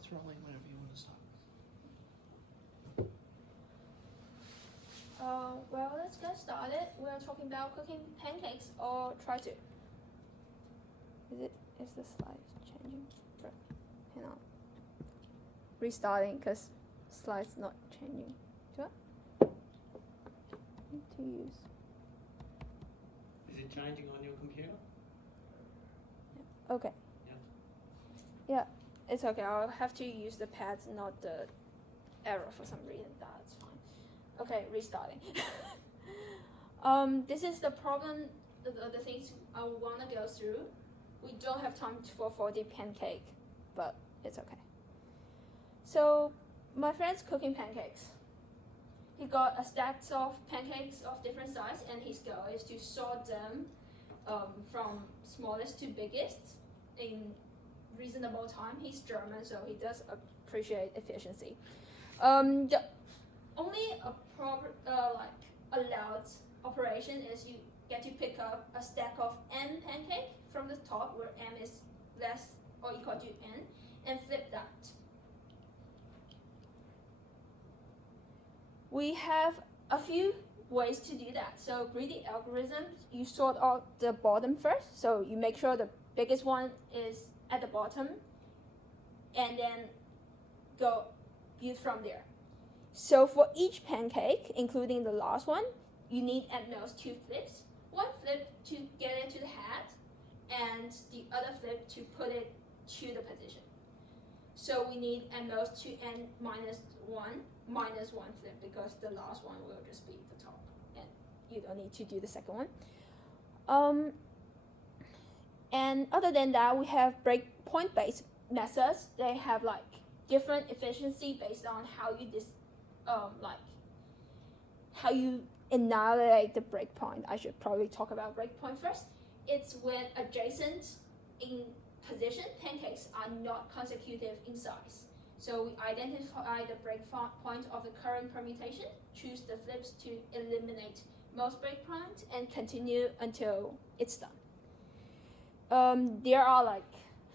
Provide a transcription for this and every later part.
Let's roll in whenever you want to start. Well, let's get started. We're talking about cooking pancakes, or try to. Is the slide changing? Hang on. Restarting because slide's not changing. Do I need to use? Is it changing on your computer? Yeah. Okay. Yeah, it's okay. I'll have to use the pads, not the arrow for some reason. That's fine. Okay, restarting. This is the problem, the things I want to go through. We don't have time for 40 pancake, but it's okay. So, my friend's cooking pancakes. He got a stack of pancakes of different size, and his goal is to sort them from smallest to biggest in reasonable time. He's German, so he does appreciate efficiency. The only allowed operation is you get to pick up a stack of n pancake from the top, where m is less or equal to n, and flip that. We have a few ways to do that. So greedy algorithms, you sort out the bottom first. So you make sure the biggest one is at the bottom, and then go build from there. So for each pancake, including the last one, you need at most 2 flips. One flip to get it to the head, and the other flip to put it to the position. So we need at most 2n minus 1 flip, because the last one will just be the top, and you don't need to do the second one. And other than that, we have breakpoint-based methods. They have like different efficiency based on how you how you annihilate the breakpoint. I should probably talk about breakpoint first. It's when adjacent in position pancakes are not consecutive in size. So we identify the breakpoint of the current permutation, choose the flips to eliminate most breakpoints, and continue until it's done. There are like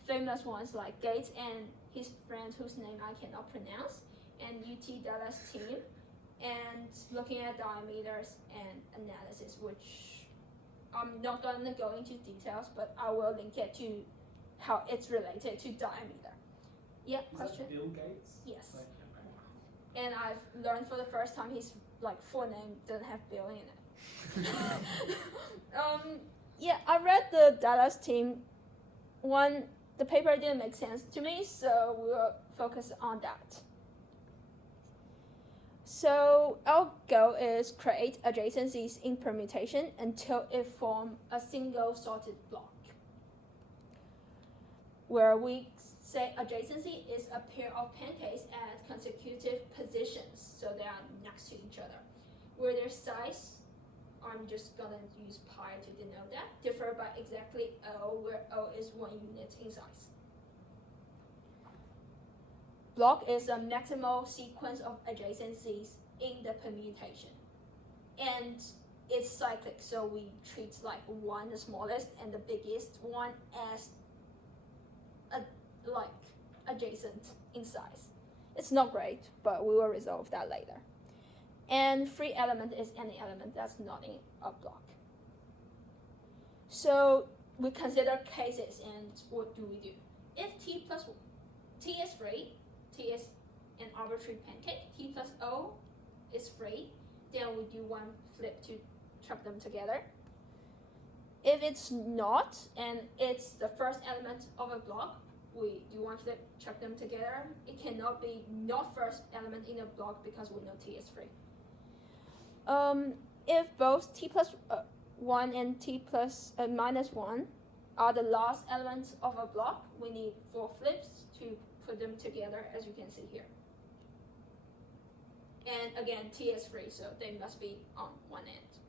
famous ones like Gates and his friends whose name I cannot pronounce, and UT Dallas team, and looking at diameters and analysis, which I'm not going to go into details, but I will link it to how it's related to diameter. Yeah, question? Is that Bill Gates? Yes. And I've learned for the first time his full name doesn't have Bill in it. Yeah, I read the Dallas team one. The paper didn't make sense to me, so we will focus on that. So our goal is create adjacencies in permutation until it forms a single sorted block, where we say adjacency is a pair of pancakes at consecutive positions, so they are next to each other, where their size, I'm just gonna use pi to denote that, differ by exactly O, where O is 1 unit in size. Block is a maximal sequence of adjacencies in the permutation, and it's cyclic, so we treat like 1 the smallest and the biggest one as adjacent in size. It's not great, but we will resolve that later. And free element is any element that's not in a block. So we consider cases, and what do we do? If t is free, t is an arbitrary pancake, t plus O is free, then we do 1 flip to chuck them together. If it's not, and it's the first element of a block, we do 1 flip, chuck them together. It cannot be not first element in a block because we know t is free. If both t plus 1 and t plus minus 1 are the last elements of a block, we need 4 flips to put them together, as you can see here. And again, t is free, so they must be on one end.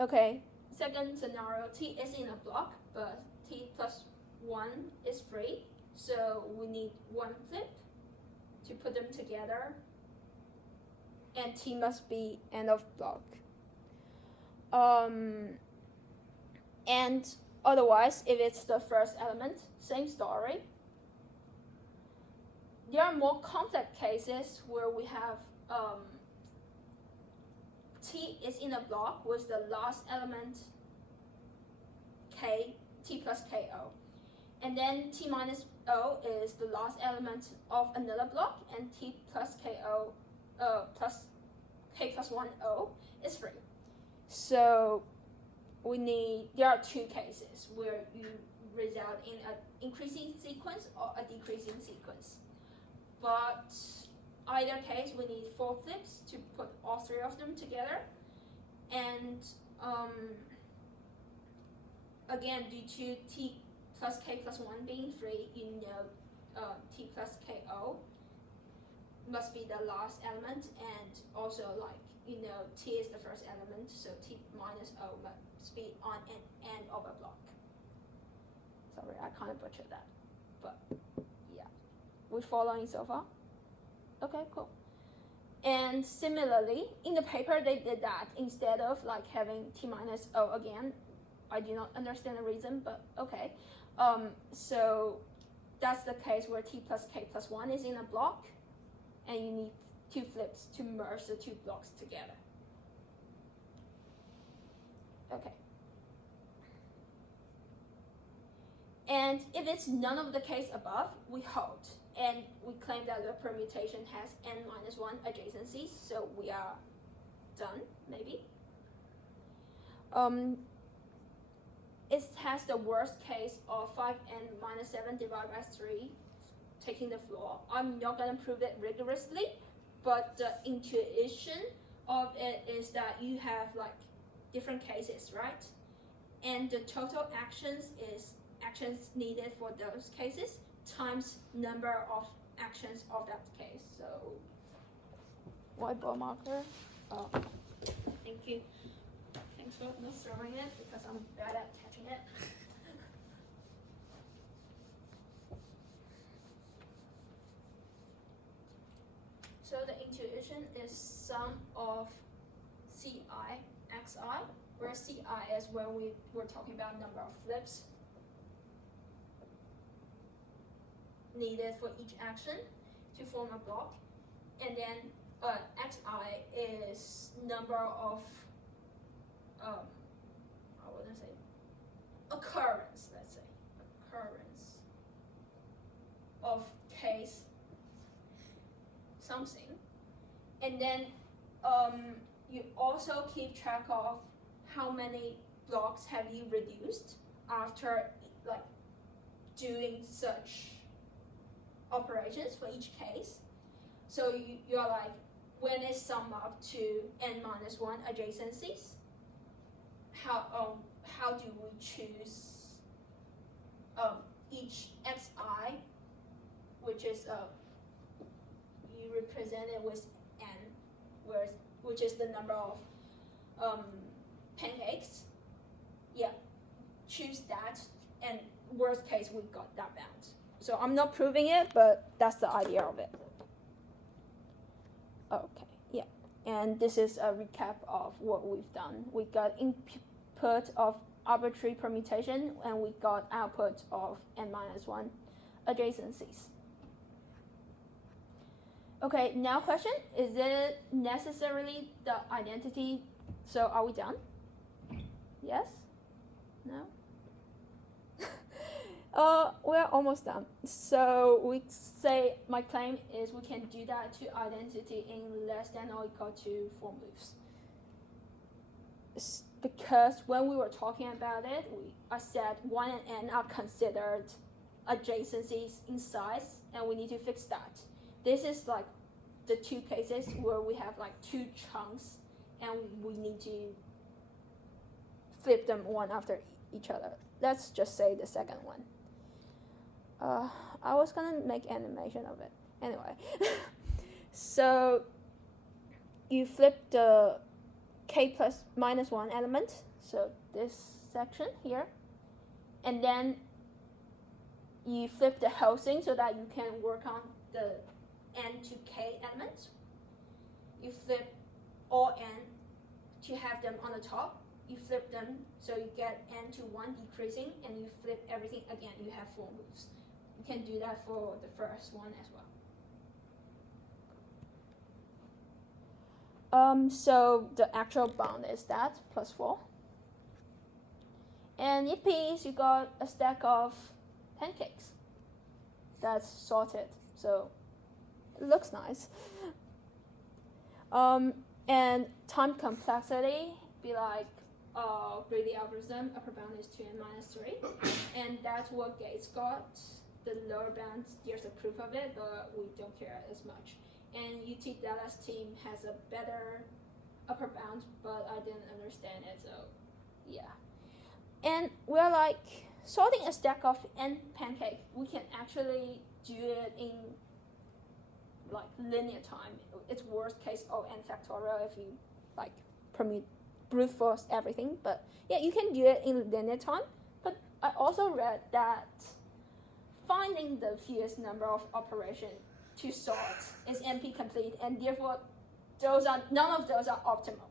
Okay, second scenario, t is in a block, but t plus 1 is free, so we need 1 flip to put them together, and t must be end of block. And Otherwise, if it's the first element, same story. There are more complex cases where we have T is in a block with the last element K, T plus KO. And then T minus O is the last element of another block, and T plus KO plus K plus 1 O is free. So there are two cases where you result in an increasing sequence or a decreasing sequence. But either case, we need 4 flips to put all 3 of them together. And again, due to T plus K plus 1 being free, you know T plus KO must be the last element, and also T is the first element, so T minus O must be on an end of a block. Sorry, I kind of butchered that, but yeah. We following so far? Okay, cool. And similarly, in the paper they did that instead of having T minus O again. I do not understand the reason, but okay. So that's the case where T plus K plus 1 is in a block, and you need 2 flips to merge the 2 blocks together. Okay. And if it's none of the case above, we hold. And we claim that the permutation has n minus 1 adjacencies, so we are done, maybe. It has the worst case of 5n minus 7 divided by 3 taking the floor. I'm not going to prove it rigorously, but the intuition of it is that you have different cases, right? And the total actions is actions needed for those cases times number of actions of that case. So whiteboard marker. Oh, thank you. Thanks for not throwing it because I'm bad at catching it. So the intuition is sum of Ci, Xi, where Ci is when we were talking about number of flips needed for each action to form a block, and then Xi is number of occurrence, let's say, occurrence of case something, and then you also keep track of how many blocks have you reduced after doing such operations for each case. So you're when it sum up to n minus 1 adjacencies, how do we choose each Xi, which is you represent it with n, which is the number of pancakes. Yeah, choose that, and worst case we got that bound. So I'm not proving it, but that's the idea of it. Okay, yeah. And this is a recap of what we've done. We got input of arbitrary permutation, and we got output of n minus 1 adjacencies. Okay, now question, is it necessarily the identity? So are we done? Yes? No? We're almost done. So we say my claim is we can do that to identity in less than or equal to form loops. Because when we were talking about it, I said 1 and n are considered adjacencies in size, and we need to fix that. This is the 2 cases where we have 2 chunks, and we need to flip them one after each other. Let's just say the second one. I was gonna make animation of it. Anyway, so you flip the k plus minus 1 element, so this section here, and then you flip the whole thing so that you can work on the n to k elements. You flip all n to have them on the top, you flip them, so you get n to 1 decreasing, and you flip everything again, you have 4 moves. You can do that for the first one as well. So the actual bound is that, plus 4. And yippee, you got a stack of pancakes that's sorted, so it looks nice. And time complexity be like greedy algorithm, upper bound is 2n minus 3, and that's what Gates got. The lower bound, there's a proof of it, but we don't care as much. And UT Dallas team has a better upper bound, but I didn't understand it, so yeah. And we're like sorting a stack of n pancake. We can actually do it in like linear time. It's worst case n factorial if you like brute force everything. But yeah, you can do it in linear time. But I also read that finding the fewest number of operations to sort is NP complete, and therefore none of those are optimal.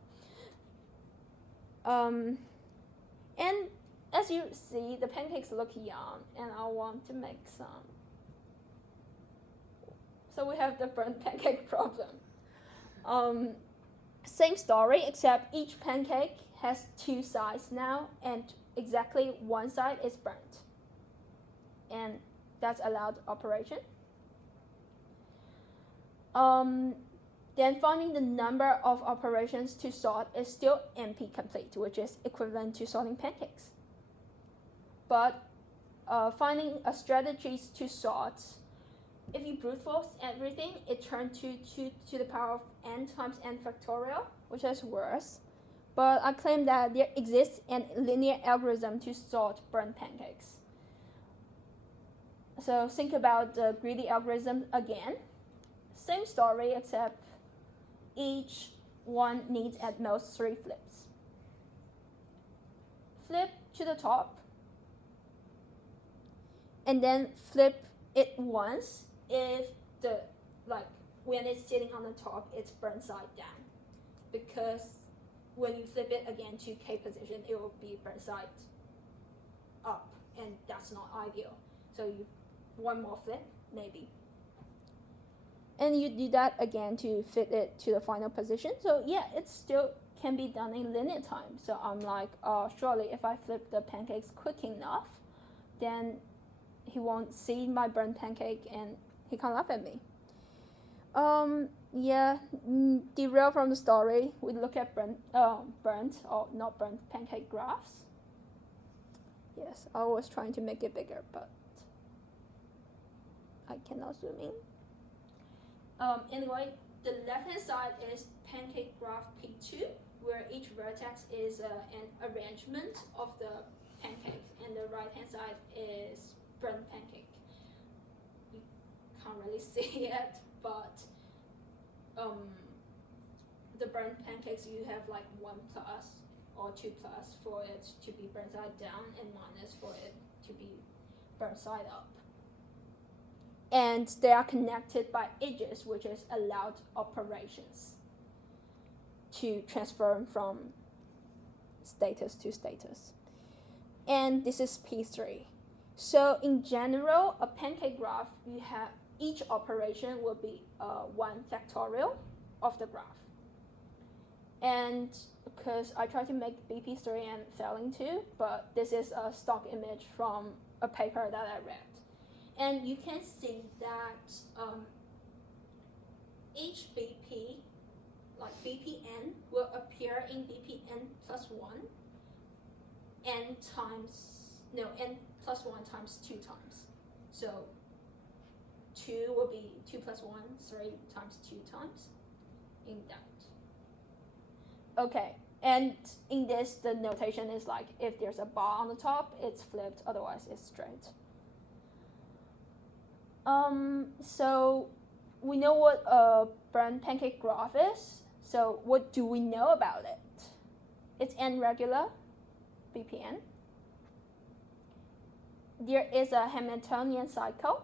And as you see, the pancakes look young, and I want to make some. So we have the burnt pancake problem. Same story, except each pancake has 2 sides now, and exactly one side is burnt. And that's allowed operation. Then finding the number of operations to sort is still NP complete, which is equivalent to sorting pancakes. But finding a strategy to sort, if you brute force everything, it turns to 2 to the power of n times n factorial, which is worse. But I claim that there exists a linear algorithm to sort burnt pancakes. So think about the greedy algorithm again. Same story, except each one needs at most 3 flips. Flip to the top, and then flip it once if when it's sitting on the top, it's burnt side down. Because when you flip it again to K position, it will be burnt side up, and that's not ideal. So you one more flip, maybe. And you do that again to fit it to the final position. So yeah, it still can be done in linear time. So I'm like, surely if I flip the pancakes quick enough, then he won't see my burnt pancake and he can't laugh at me. Yeah, derail from the story. We look at burnt or not burnt pancake graphs. Yes, I was trying to make it bigger, but I cannot zoom in. Anyway, the left-hand side is pancake graph P2, where each vertex is an arrangement of the pancake, and the right-hand side is burnt pancake. You can't really see it, but the burnt pancakes, you have like 1 plus or 2 plus for it to be burnt side down, and minus for it to be burnt side up. And they are connected by edges, which is allowed operations to transfer from status to status. And this is P3. So in general, a pancake graph, you have each operation will be 1 factorial of the graph. And because I tried to make BP3 and failing to, but this is a stock image from a paper that I read. And you can see that each BP, like BPN, will appear in BPN plus 1, n plus 1 times 2 times. So 2 will be 2 plus 1, 3 times 2 times in that. Okay, and in this, the notation is like if there's a bar on the top, it's flipped, otherwise it's straight. So we know what a burnt pancake graph is. So what do we know about it? It's n-regular, BPN. There is a Hamiltonian cycle,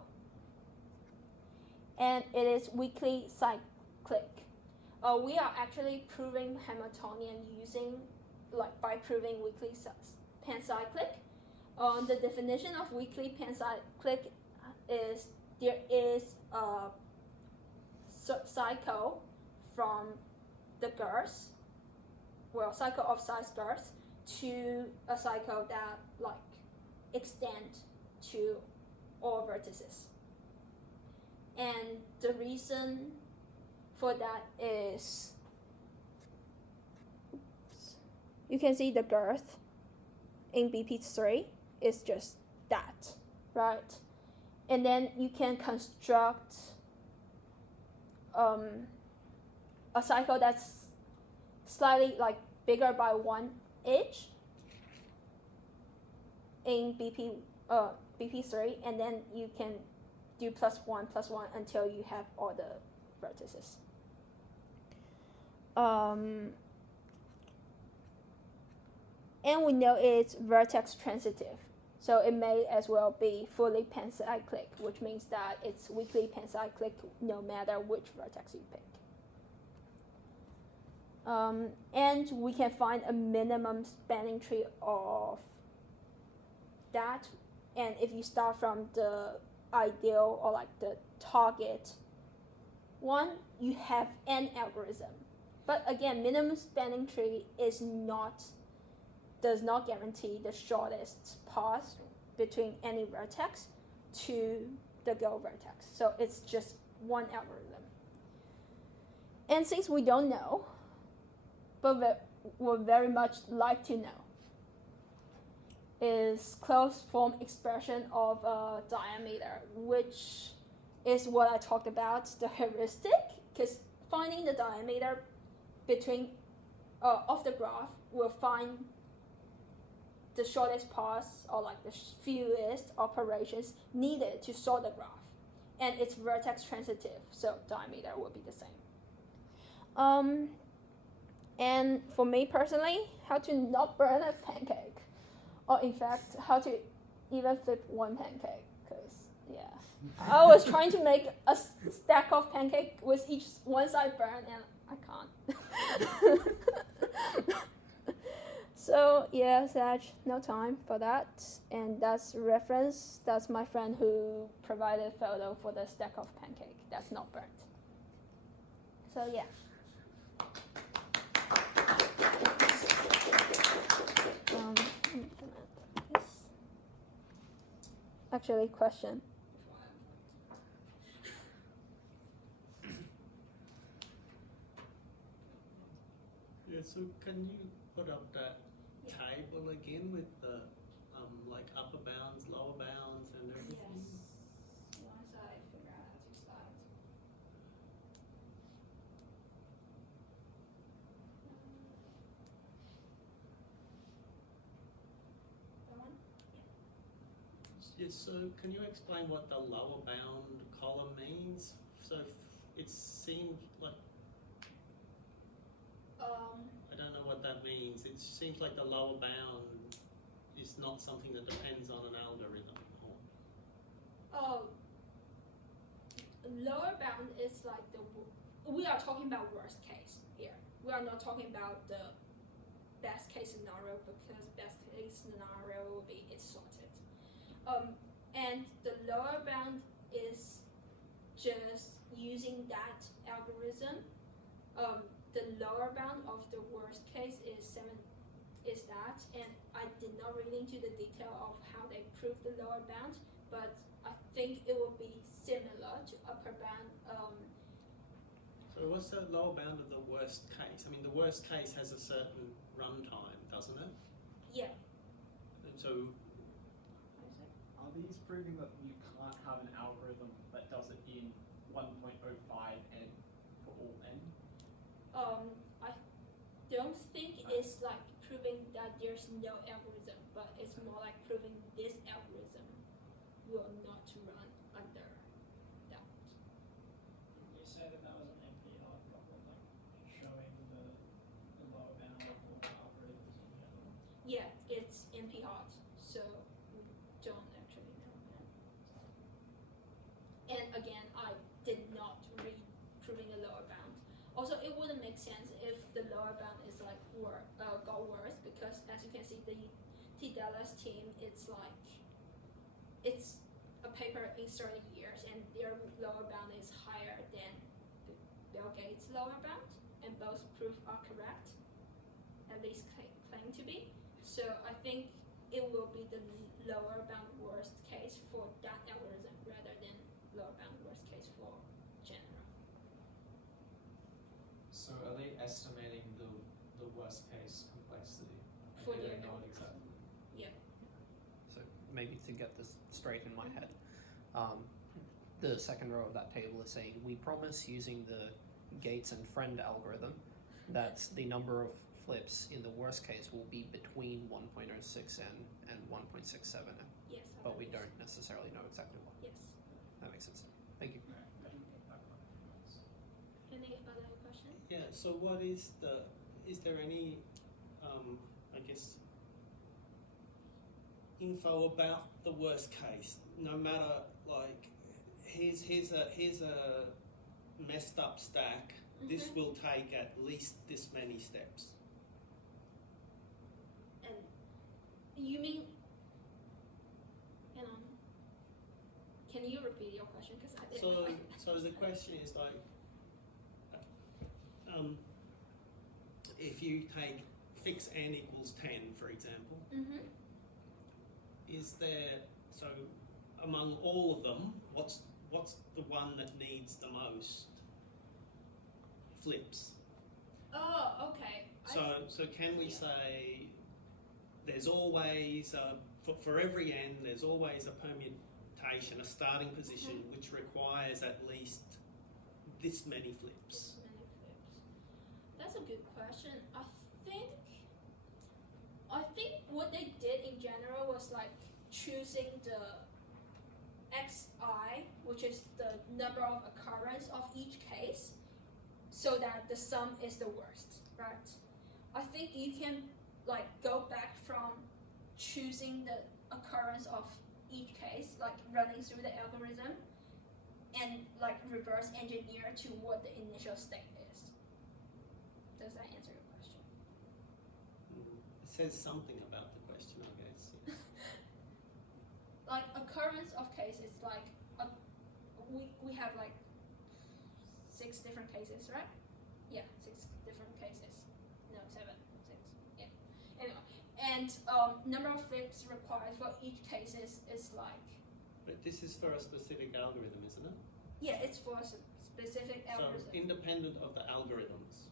and it is weakly cyclic. We are actually proving Hamiltonian using like by proving weakly pancyclic. The definition of weakly pancyclic is there is a cycle from the girth, well, cycle of size girth, to a cycle that like extend to all vertices. And the reason for that is, you can see the girth in BP3 is just that, right? And then you can construct a cycle that's slightly like bigger by 1 inch in BP3, and then you can do +1 +1 until you have all the vertices. And we know it's vertex transitive, so it may as well be fully pancyclic, which means that it's weakly pancyclic no matter which vertex you pick. And we can find a minimum spanning tree of that, and if you start from the ideal or like the target one, you have an algorithm. But again, minimum spanning tree does not guarantee the shortest path between any vertex to the goal vertex. So it's just one algorithm. And since we don't know, but would very much like to know, is closed form expression of a diameter, which is what I talked about, the heuristic, because finding the diameter between of the graph will find the shortest path or like the fewest operations needed to sort the graph, and it's vertex transitive, so diameter will be the same. And for me personally, how to not burn a pancake, or in fact, how to even flip one pancake, because yeah, I was trying to make a stack of pancake with each one side burned, and I can't. So yeah, Sag, no time for that, and that's reference. That's my friend who provided photo for the stack of pancake that's not burnt. So yeah. Actually, question. Yeah, so can you put up that table again with the like upper bounds, lower bounds, and everything? Yes. Once I figure out how to slide. That one? Yeah, so can you explain what the lower bound column means? So it seemed like, I don't know what that means. It seems like the lower bound is not something that depends on an algorithm. Lower bound is like we are talking about worst case here. We are not talking about the best case scenario, because best case scenario will be it's sorted. And the lower bound is just using that algorithm. The lower bound of the worst case is 7, is that, and I did not read into the detail of how they proved the lower bound, but I think it will be similar to upper bound. So what's the lower bound of the worst case? I mean, the worst case has a certain runtime, doesn't it? Yeah. And so are these proving that you can't have an algorithm that does it in 1.05 n for all n? I don't think it's like proving that there's no algorithm, but it's more like proving this algorithm will not run under that. You said that was an NPR problem, like showing the lower bound of all algorithms in general. Yeah, it's NP hot, so we don't actually know that. And again, I did not read proving a lower bound. Also, it wouldn't make sense if the lower bound is like or worse, because as you can see, the T. Dallas team, it's a paper in 30 years, and their lower bound is higher than the Bill Gates' lower bound, and both proof are correct, at least claim to be. So I think it will be the lower bound worst case for that algorithm rather than lower bound worst case for general. So are they estimating the worst case complexity? For Like, they their don't know algorithm. exactly. So maybe to get this straight in my head, the second row of that table is saying we promise using the Gates and Friend algorithm that the number of flips in the worst case will be between 1.06 and 1.67 n, Yes. but we don't necessarily know exactly what. Yes. That makes sense. Thank you. Right, I can pick back up. Any other question? Yeah, so is there any, I guess, info about the worst case? No matter, like, here's a messed up stack, this will take at least this many steps. And you mean, can you repeat your question? Because I didn't So, quite. so the question is like, if you take fix n equals 10, for example, is there, so among all of them, what's the one that needs the most flips? Oh, okay. So can we say there's always for every n there's always a permutation, a starting position which requires at least this many flips? Many flips. That's a good question. I think what they did in general was like choosing the xi, which is the number of occurrence of each case, so that the sum is the worst, right? I think you can like go back from choosing the occurrence of each case, like running through the algorithm, and like reverse engineer to what the initial state is. Does that answer your question? It says something about the question, I guess. Like occurrence of cases, like we have like 6 different cases, right? Yeah, 6 different cases. No, 7, 6. Yeah. Anyway, and number of flips required for each cases is like. But this is for a specific algorithm, isn't it? Yeah, it's for a specific algorithm. So independent of the algorithms,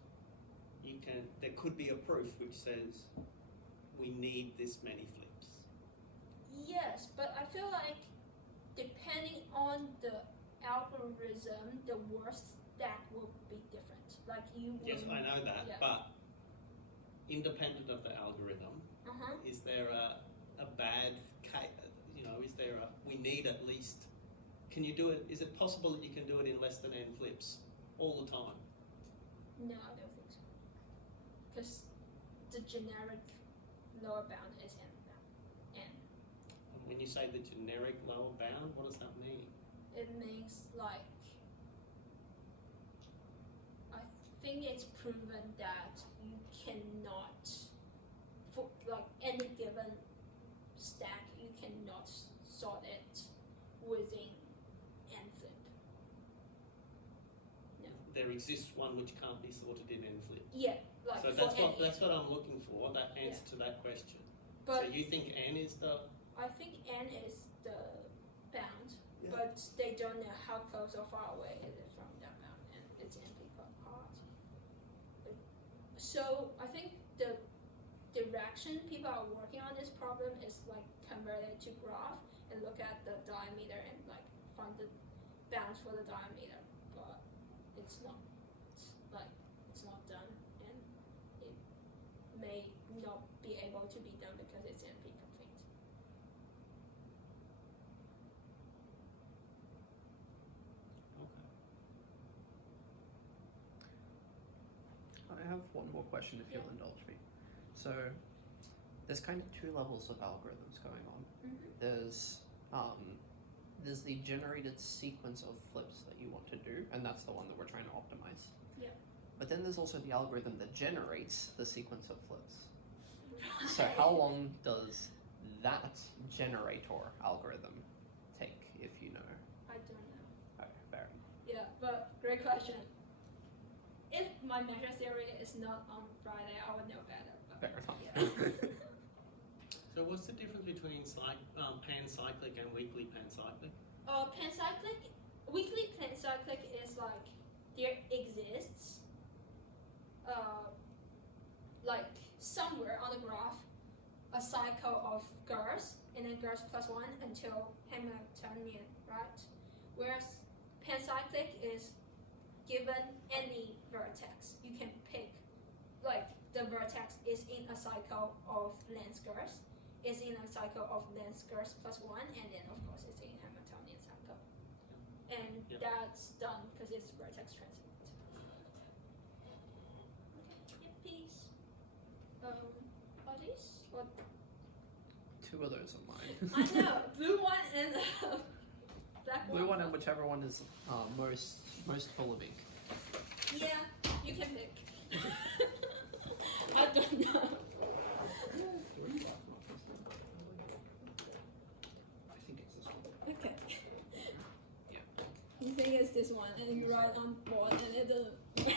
there could be a proof which says we need this many flips. Yes, but I feel like depending on the algorithm, the worst stack will be different. Like you. Yes, I know that, Yeah. but independent of the algorithm, is there a bad case? Is there we need at least? Can you do it? Is it possible that you can do it in less than n flips all the time? No, I don't think so. Because the generic lower bound is n bound. And when you say the generic lower bound, what does that mean? It means like I think it's proven that you cannot, for like any given stack, you cannot sort it within n flip. No. There exists one which can't be sorted in n flips. Yeah, like So for that's what I'm looking for. That answer to that question. But so you think n is the? I think n is the bound, Yeah. but they don't know how close or far away it is from that bound, and it's np part. So I think the direction people are working on this problem is like convert it to graph and look at the diameter and like find the bounds for the diameter, but it's not done, and it may not be able to be done because it's NP complete. Okay. I have one more question if you'll indulge me. So there's kind of 2 levels of algorithms going on. There's the generated sequence of flips that you want to do, and that's the one that we're trying to optimize. Yeah. But then there's also the algorithm that generates the sequence of flips. So how long does that generator algorithm take, if you know? I don't know. Okay, fair. Yeah, but great question. If my measure theory is not on Friday, I would know better. But Fair enough. yeah. So what's the difference between pancyclic and weekly pancyclic? Pancyclic, weekly pancyclic is like there exists, like somewhere on the graph, a cycle of girths and then girths plus 1 until Hamiltonian, right? Whereas pancyclic is given any vertex, you can pick, like the vertex is in a cycle of length girths, is in a cycle of length girths plus 1, and then of course it's in Hamiltonian cycle. And Yep. that's done because it's vertex transient. Okay, peace. Are these? What? 2 of those are mine. I know, blue one and black one. Blue one and whichever one is most full of ink. Yeah, you can pick. I don't know. I think it's this one. Okay. Yeah. You think it's this one, and you write on board, and it doesn't.